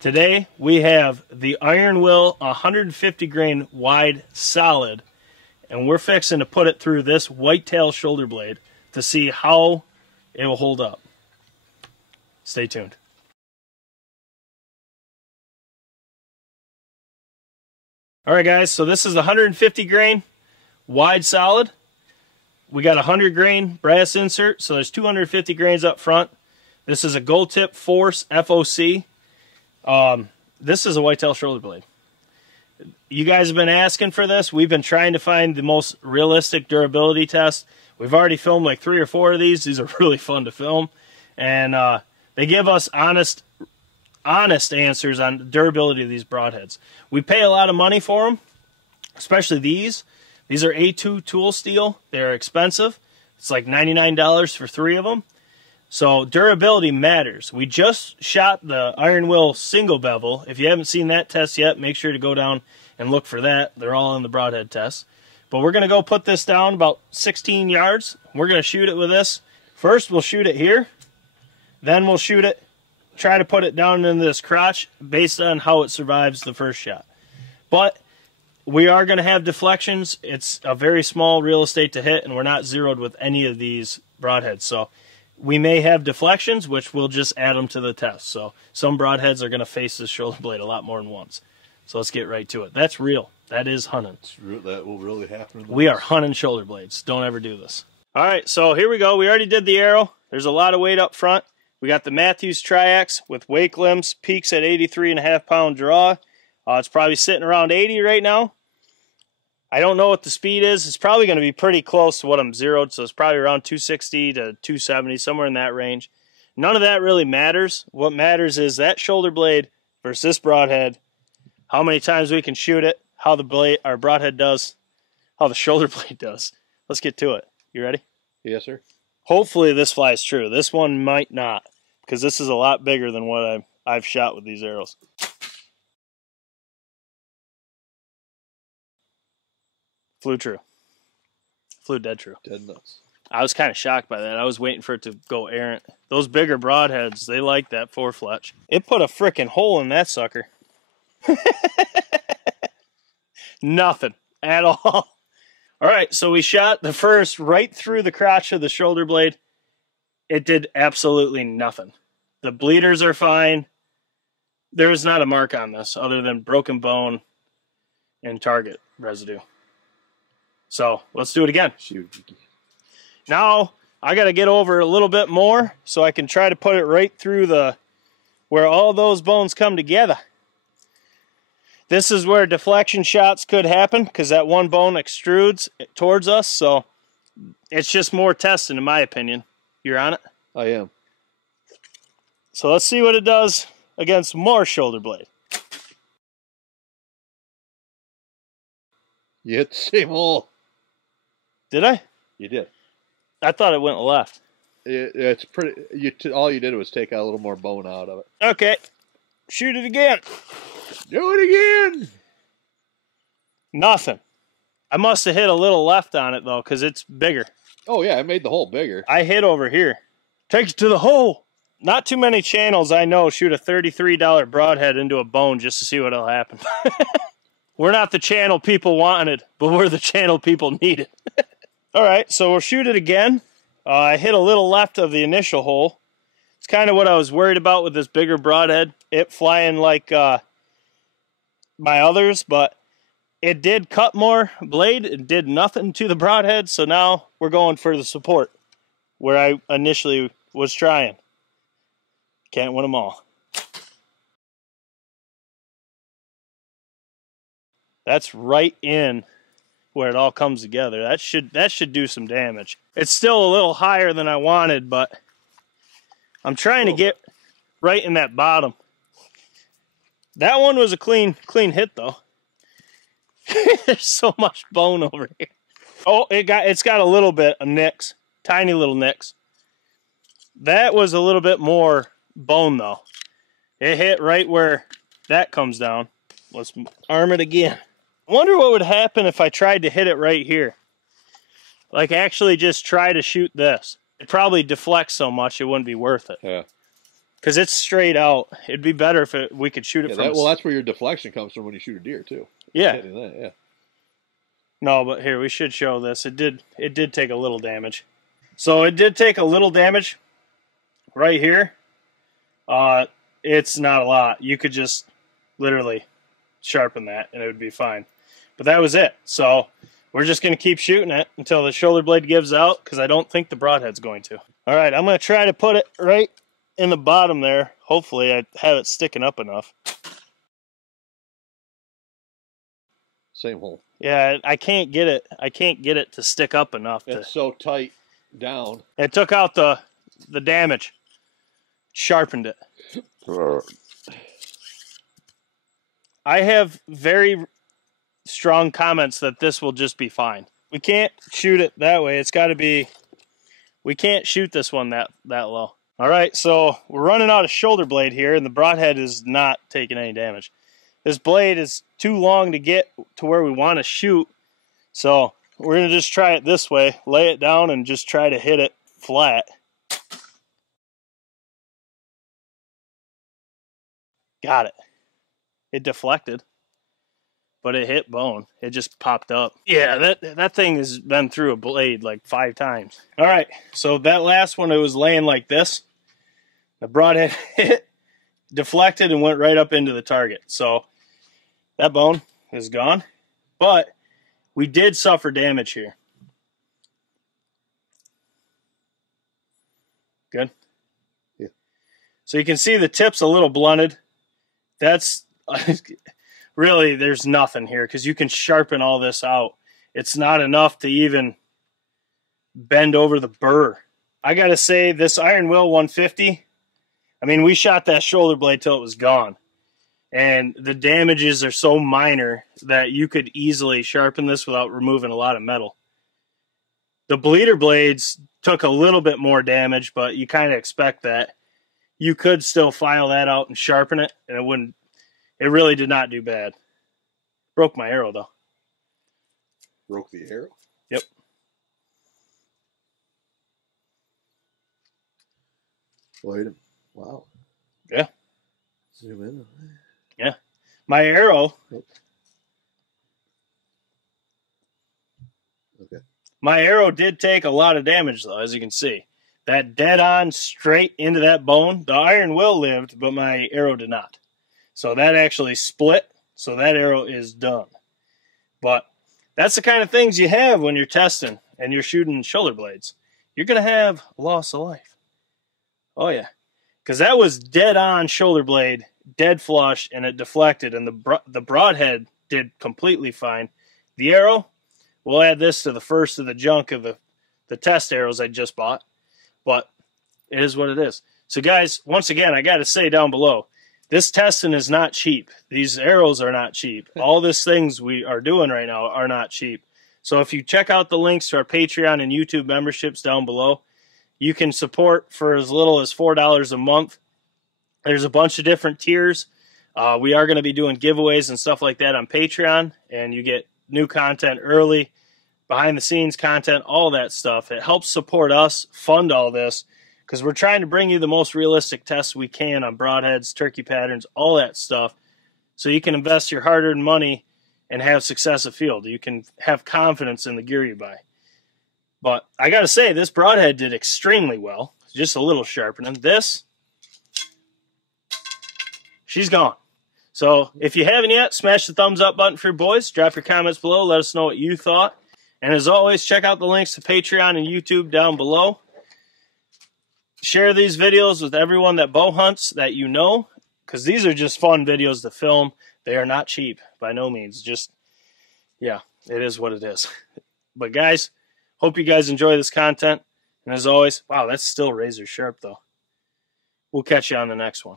Today we have the Iron Will 150 grain wide solid, and we're fixing to put it through this whitetail shoulder blade to see how it will hold up. Stay tuned. All right, guys, so this is 150 grain wide solid. We got 100 grain brass insert, so there's 250 grains up front. This is a Gold Tip Force FOC. This is a whitetail shoulder blade. You guys have been asking for this. We've been trying to find the most realistic durability test. We've already filmed like 3 or 4 of these. These are really fun to film, and they give us honest answers on the durability of these broadheads. We pay a lot of money for them, especially these. These are A2 tool steel. They're expensive. It's like $99 for 3 of them. So durability matters. We just shot the Iron Will single bevel. If you haven't seen that test yet, make sure to go down and look for that. They're all in the broadhead test. But we're going to go put this down about 16 yards. We're going to shoot it with this. First, we'll shoot it here. Then we'll shoot it, try to put it down into this crotch based on how it survives the first shot. But we are going to have deflections. It's a very small real estate to hit, and we're not zeroed with any of these broadheads. So we may have deflections, which we'll just add them to the test. So some broadheads are going to face this shoulder blade a lot more than once. So let's get right to it. That's real. That is hunting. That will really happen. We are hunting shoulder blades. Don't ever do this. All right, so here we go. We already did the arrow. There's a lot of weight up front. We got the Matthews Triax with wake limbs, peaks at 83.5 pound draw. It's probably sitting around 80 right now. I don't know what the speed is. It's probably going to be pretty close to what I'm zeroed, so it's probably around 260 to 270, somewhere in that range. None of that really matters. What matters is that shoulder blade versus this broadhead, how many times we can shoot it, how the blade, our broadhead does, how the shoulder blade does. Let's get to it. You ready? Yes, sir. Hopefully this flies true. This one might not, because this is a lot bigger than what I've shot with these arrows. Flew true. Flew dead true. Dead nuts. I was kind of shocked by that. I was waiting for it to go errant. Those bigger broadheads, they like that 4-fletch. It put a freaking hole in that sucker. Nothing at all. All right, so we shot the first right through the crotch of the shoulder blade. It did absolutely nothing. The bleeders are fine. There is not a mark on this other than broken bone and target residue. So let's do it again. Shoot. Now I got to get over a little bit more so I can try to put it right through where all those bones come together. This is where deflection shots could happen because that one bone extrudes towards us. So it's just more testing, in my opinion. You're on it? I am. So let's see what it does against more shoulder blade. You hit the same hole. Did I? You did. I thought it went left. It's pretty. All you did was take out a little more bone out of it. Okay. Shoot it again. Do it again. Nothing. I must have hit a little left on it, though, because it's bigger. Oh, yeah, I made the hole bigger. I hit over here. Take it to the hole. Not too many channels I know shoot a $33 broadhead into a bone just to see what'll happen. We're not the channel people wanted, but we're the channel people needed. All right, so we'll shoot it again. I hit a little left of the initial hole. It's kind of what I was worried about with this bigger broadhead. It flying like my others, but it did cut more blade. It did nothing to the broadhead, so now we're going for the support where I initially was trying. Can't win them all. That's right in where it all comes together. That should do some damage. It's still a little higher than I wanted, but I'm trying to get right in that bottom. That one was a clean hit though. There's so much bone over here. Oh, it's got a little bit of nicks, tiny little nicks. That was a little bit more bone though. It hit right where that comes down. Let's arm it again. Wonder what would happen if I tried to hit it right here. Like actually just try to shoot this. It probably deflects so much it wouldn't be worth it. Yeah. because it's straight out. It'd be better if we could shoot it from. Well, that's where your deflection comes from when you shoot a deer too. Yeah. That, yeah. No, but here we should show this. It did take a little damage. So it did take a little damage right here. It's not a lot. You could just literally sharpen that and it would be fine. But that was it. So we're just going to keep shooting it until the shoulder blade gives out, because I don't think the broadhead's going to. All right, I'm going to try to put it right in the bottom there. Hopefully I have it sticking up enough. Same hole. Yeah, I can't get it. I can't get it to stick up enough. It's so tight down. It took out the damage. Sharpened it. I have very strong comments that this will just be fine. We can't shoot it that way. It's got to be, we can't shoot this one that low. All right, so we're running out of shoulder blade here, and the broadhead is not taking any damage. This blade is too long to get to where we want to shoot, so we're going to just try it this way, lay it down, and just try to hit it flat. Got it. It deflected, but it hit bone. It just popped up. Yeah, that thing has been through a blade like 5 times. All right, so that last one, it was laying like this. The broadhead hit, deflected, and went right up into the target. So that bone is gone, but we did suffer damage here. Good. Yeah. So you can see the tip's a little blunted. That's really, there's nothing here because you can sharpen all this out. It's not enough to even bend over the burr. I gotta say, this Iron Will 150, I mean, we shot that shoulder blade till it was gone. And the damages are so minor that you could easily sharpen this without removing a lot of metal. The bleeder blades took a little bit more damage, but you kind of expect that. You could still file that out and sharpen it, and it wouldn't. It really did not do bad. Broke my arrow, though. Broke the arrow? Yep. Wait a wow. Yeah. Zoom in. Yeah. My arrow. Okay. My arrow did take a lot of damage, though, as you can see. That dead on straight into that bone. The Iron Will lived, but my arrow did not. So that actually split. So that arrow is done. But that's the kind of things you have when you're testing and you're shooting shoulder blades. You're going to have loss of life. Oh, yeah. Because that was dead on shoulder blade, dead flush, and it deflected. And the broadhead did completely fine. The arrow, we'll add this to the first of the junk of the test arrows I just bought. But it is what it is. So, guys, once again, I got to say down below, this testing is not cheap. These arrows are not cheap. All these things we are doing right now are not cheap. So if you check out the links to our Patreon and YouTube memberships down below, you can support for as little as $4 a month. There's a bunch of different tiers. We are going to be doing giveaways and stuff like that on Patreon, and you get new content early, behind-the-scenes content, all that stuff. It helps support us, fund all this, because we're trying to bring you the most realistic tests we can on broadheads, turkey patterns, all that stuff, so you can invest your hard-earned money and have success afield. You can have confidence in the gear you buy. But I got to say, this broadhead did extremely well. Just a little sharpening. This, she's gone. So if you haven't yet, smash the thumbs up button for your boys. Drop your comments below. Let us know what you thought. And as always, check out the links to Patreon and YouTube down below. Share these videos with everyone that bow hunts that you know, because these are just fun videos to film. They are not cheap, by no means. Just, yeah, it is what it is. But guys, hope you guys enjoy this content. And as always, wow, that's still razor sharp, though. We'll catch you on the next one.